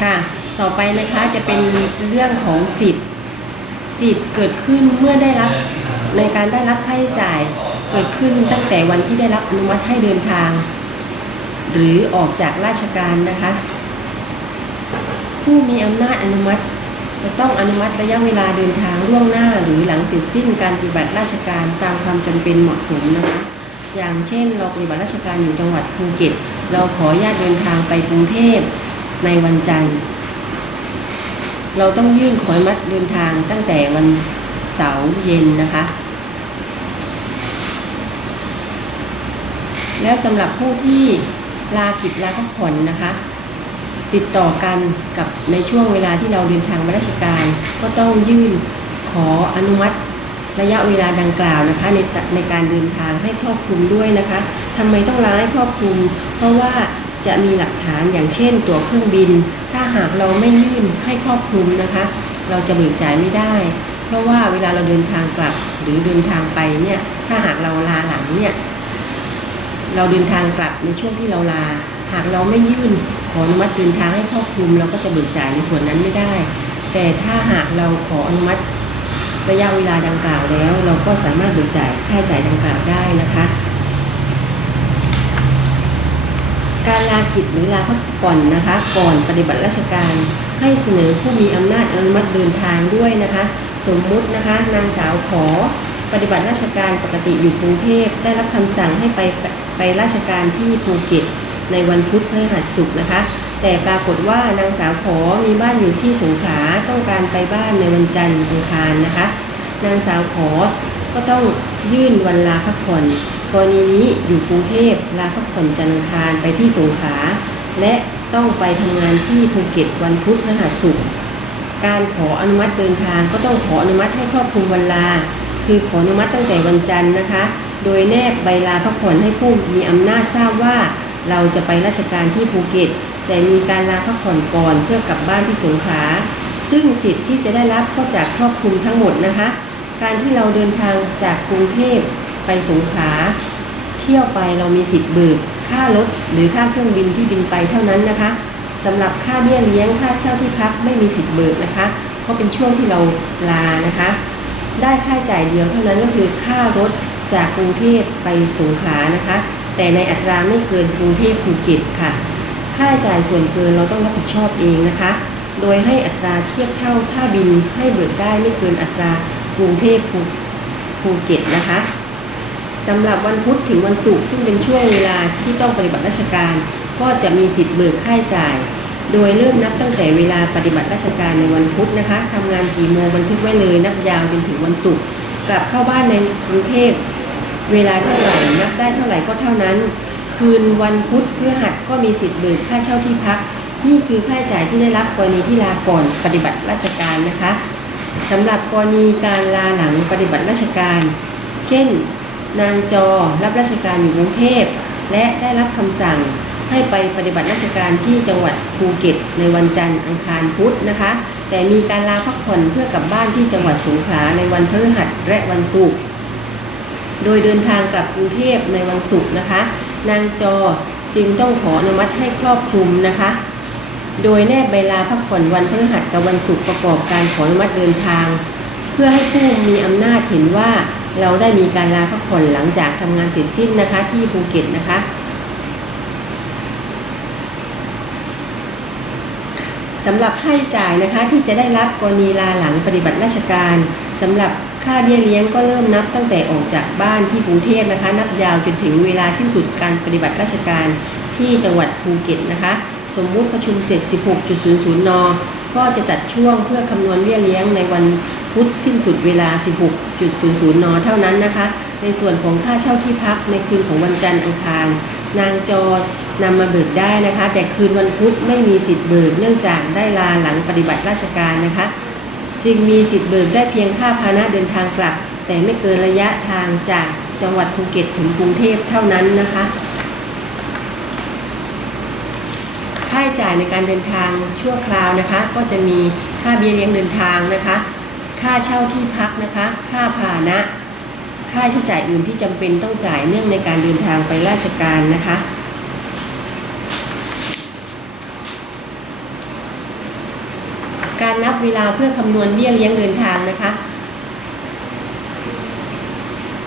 ค่ะ ต่อไปนะคะจะเป็นเรื่องของสิทธิ์ สิทธิ์เกิดขึ้นเมื่อได้รับในการได้รับค่าใช้จ่ายเกิดขึ้นตั้งแต่วันที่ได้รับอนุมัติให้เดินทาง หรือออกจากราชการนะคะ ผู้มีอำนาจอนุมัติจะต้องอนุมัติระยะเวลาเดินทางล่วงหน้า หรือหลังเสร็จสิ้นการปฏิบัติราชการตามความจำเป็นเหมาะสมนะคะอย่างเช่น เราปฏิบัติราชการอยู่จังหวัดภูเก็ต เราขออนุญาตเดินทางไปกรุงเทพ ในวันจันทร์ เราต้องยื่นขออนุมัติเดินทางตั้งแต่วันเสาร์เย็นนะคะ แล้วสำหรับผู้ที่ลากิจลาพักผ่อนนะคะ ติดต่อกันกับในช่วงเวลาที่เราเดินทางไปราชการ ก็ต้องยื่นขออนุมัติระยะเวลาดังกล่าวนะคะในในการเดินทางให้ครอบคลุมด้วยนะคะทำไมต้องลาให้ครอบคลุม เพราะว่า จะมีหลักฐานอย่างเช่น ตั๋วเครื่องบิน ถ้าหากเราไม่ยื่นให้ครอบคลุมนะคะ เราจะเบิกจ่ายไม่ได้ เพราะว่าเวลาเราเดินทางกลับหรือเดินทางไปเนี่ยถ้าหากเราลาหลังเนี่ยเราเดินทางกลับในช่วงที่เราลา หากเราไม่ยื่นขออนุมัติเดินทางให้ครอบคลุม เราก็จะเบิกจ่ายในส่วนนั้นไม่ได้ แต่ถ้าหากเราขออนุมัติระยะเวลาดังกล่าวแล้ว เราก็สามารถเบิกจ่ายค่าใช้จ่ายดังกล่าวได้นะคะ การลากิจหรือลาพักผ่อนนะคะ ก่อนปฏิบัติราชการ ให้เสนอผู้มีอำนาจอนุมัติเดินทางด้วยนะคะ สมมุตินะคะนางสาวขอ ปฏิบัติราชการปกติอยู่กรุงเทพได้รับคำสั่งให้ไปไปราชการที่ภูเก็ตในวันพุธพฤหัสศุกร์นะคะ แต่ปรากฏว่านางสาวขอมีบ้านอยู่ที่สงขลาต้องการไปบ้านในวันจันทร์อังคารนะคะ นางสาวขอก็ต้องยื่นวันลาพักผ่อน กรณีนี้อยู่กรุงเทพลาพักผ่อนจันทร์อังคารไปที่สงขลาและต้องไปทำงานที่ภูเก็ตวันพุธพฤหัสศุกร์การขออนุมัติเดินทางก็ต้องขออนุมัติให้ครอบคลุมวันลา คือขออนุมัติตั้งแต่วันจันทร์นะคะ โดยแนบใบลาพักผ่อนให้ผู้มีอำนาจทราบว่า เราจะไปราชการที่ภูเก็ต แต่มีการลาพักผ่อนก่อนเพื่อกลับบ้านที่สงขลาซึ่งสิทธิ์ที่จะได้รับก็จากครอบคลุมทั้งหมดนะคะ การที่เราเดินทางจากกรุงเทพไปสงขลา เที่ยวไปเรามีสิทธิ์เบิกค่ารถหรือค่าเครื่องบินที่บินไปเท่านั้นนะคะสำหรับค่าเบี้ยเลี้ยงค่าเช่าที่พักไม่มีสิทธิ์เบิกนะคะ เพราะเป็นช่วงที่เราลานะคะ ได้ค่าจ่ายเดียวเท่านั้นก็คือค่ารถจากกรุงเทพไปสงขลานะคะ แต่ในอัตราไม่เกินกรุงเทพภูเก็ตค่ะ ค่าจ่ายส่วนเกินเราต้องรับผิดชอบเองนะคะ โดยให้อัตราเทียบเท่าค่าบินให้เบิกได้ไม่เกินอัตรากรุงเทพภูภูเก็ตนะคะ สำหรับวันพุธถึงวันศุกร์ซึ่งเป็นช่วงเวลาที่ต้องปฏิบัติราชการ ก็จะมีสิทธิ์เบิกค่าใช้จ่าย โดยเริ่มนับตั้งแต่เวลาปฏิบัติราชการในวันพุธนะคะทำงานกี่โมงบันทึกไว้เลย นับยาวจนถึงวันศุกร์กลับเข้าบ้านในกรุงเทพเวลาเท่าไหร่นับได้เท่าไหร่ก็เท่านั้น คืนวันพุธพฤหัสก็มีสิทธิ์เบิกค่าเช่าที่พัก นี่คือค่าใช้จ่ายที่ได้รับกรณีที่ลาก่อนปฏิบัติราชการนะคะสำหรับกรณีการลาหลังปฏิบัติราชการ เช่น นางจอรับราชการอยู่กรุงเทพ และได้รับคำสั่งให้ไปปฏิบัติราชการที่จังหวัดภูเก็ต ในวันจันทร์อังคารพุธนะคะ แต่มีการลาพักผ่อนเพื่อกลับบ้านที่จังหวัดสงขลาในวันพฤหัสและวันศุกร์โดยเดินทางกลับกรุงเทพในวันศุกร์นะคะ นางจอจึงต้องขออนุมัติให้ครอบคลุมนะคะ โดยแนบใบลาพักผ่อนวันพฤหัสกับวันศุกร์ประกอบการขออนุมัติเดินทาง เพื่อให้ผู้มีอำนาจเห็นว่า เราได้มีการลาพักผ่อนหลังจากทำงานเสร็จสิ้นนะคะที่ภูเก็ตนะคะ สำหรับค่าใช้จ่ายนะคะที่จะได้รับกรณีลาหลังปฏิบัติราชการสำหรับค่าเบี้ยเลี้ยงก็เริ่มนับตั้งแต่ออกจากบ้านที่กรุงเทพนะคะ นับยาวจนถึงเวลาสิ้นสุดการปฏิบัติราชการที่จังหวัดภูเก็ตนะคะ สมมุติประชุมเสร็จ 16.00 น ก็จะตัดช่วงเพื่อคำนวณเบี้ยเลี้ยงในวัน พุธสิ้นสุดเวลา 16.00 น เท่านั้นนะคะ ในส่วนของค่าเช่าที่พักในคืนของวันจันทร์อังคาร นางจอนำมาเบิกได้นะคะ แต่คืนวันพุธไม่มีสิทธิ์เบิกเนื่องจากได้ลาหลังปฏิบัติราชการนะคะ จึงมีสิทธิ์เบิกได้เพียงค่าพาหนะเดินทางกลับ แต่ไม่เกินระยะทางจากจังหวัดภูเก็ตถึงกรุงเทพเท่านั้นนะคะค่าใช้จ่ายในการเดินทางชั่วคราวนะคะ ก็จะมีค่าเบี้ยเลี้ยงเดินทางนะคะ ค่าเช่าที่พักนะคะ ค่าพาหนะ ค่าใช้จ่ายอื่นที่จำเป็นต้องจ่ายเนื่องในการเดินทางไปราชการนะคะ การนับเวลาเพื่อคำนวณเบี้ยเลี้ยงเดินทางนะคะ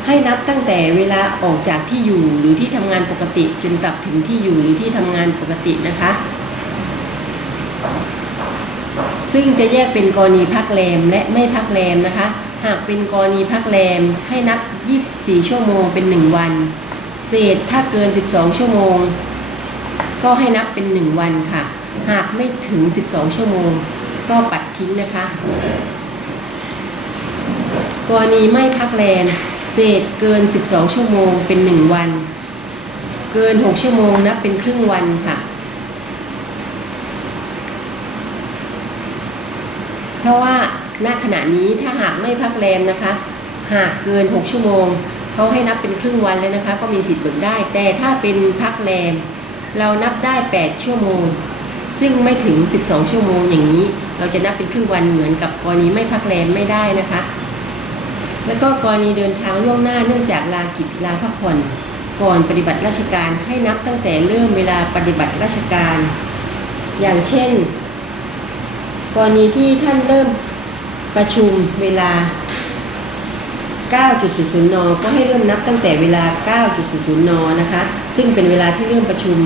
ให้นับตั้งแต่เวลาออกจากที่อยู่หรือที่ทำงานปกติจนกลับถึงที่อยู่หรือที่ทำงานปกตินะคะ ซึ่งจะแยกเป็นกรณีพักแรมและไม่พักแรมนะคะ หากเป็นกรณีพักแรมให้นับ 24 ชั่วโมงเป็น 1 วัน เศษถ้าเกิน 12 ชั่วโมง ก็ให้นับเป็น 1 วันค่ะ หากไม่ถึง 12 ชั่วโมง ก็ปัดทิ้งนะคะ กรณีไม่พักแรมเศษเกิน 12 ชั่วโมงเป็น 1 วัน เกิน 6 ชั่วโมงนับเป็นครึ่งวันค่ะ เพ ราะว่าณขณะนี้ถ้าหากไม่พักแรมนะคะ หากเกิน 6 ชั่วโมงเขาให้นับเป็นครึ่งวันเลยนะคะ ก็มีสิทธิ์เบิกได้ แต่ถ้าเป็นพักแรม เรานับได้ 8 ชั่วโมง ซึ่งไม่ถึง 12 ชั่วโมงอย่างนี้ เราจะนับเป็นครึ่งวันเหมือนกับกรณีไม่พักแรมไม่ได้นะคะ แล้วก็กรณีเดินทางล่วงหน้าเนื่องจากลากิจลาพักผ่อนก่อนปฏิบัติราชการให้นับตั้งแต่เริ่มเวลาปฏิบัติราชการ อย่างเช่น กรณีที่ท่านเริ่มประชุมเวลา 9.00 น ก็ให้เริ่มนับตั้งแต่เวลา 9.00 น นะคะ ซึ่งเป็นเวลาที่เริ่มประชุม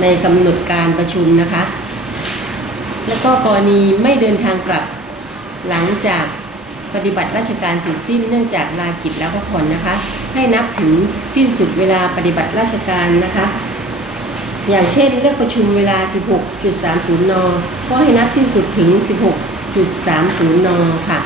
ในกำหนดการประชุมนะคะ แล้วก็กรณีไม่เดินทางกลับหลังจากปฏิบัติราชการเสร็จสิ้นเนื่องจากลากิจแล้วพักผ่อนนะคะ ให้นับถึงสิ้นสุดเวลาปฏิบัติราชการนะคะ อย่างเช่นเลือกประชุมเวลา 16.30 น ก็ให้นับสิ้นสุดถึง 16.30 น ค่ะ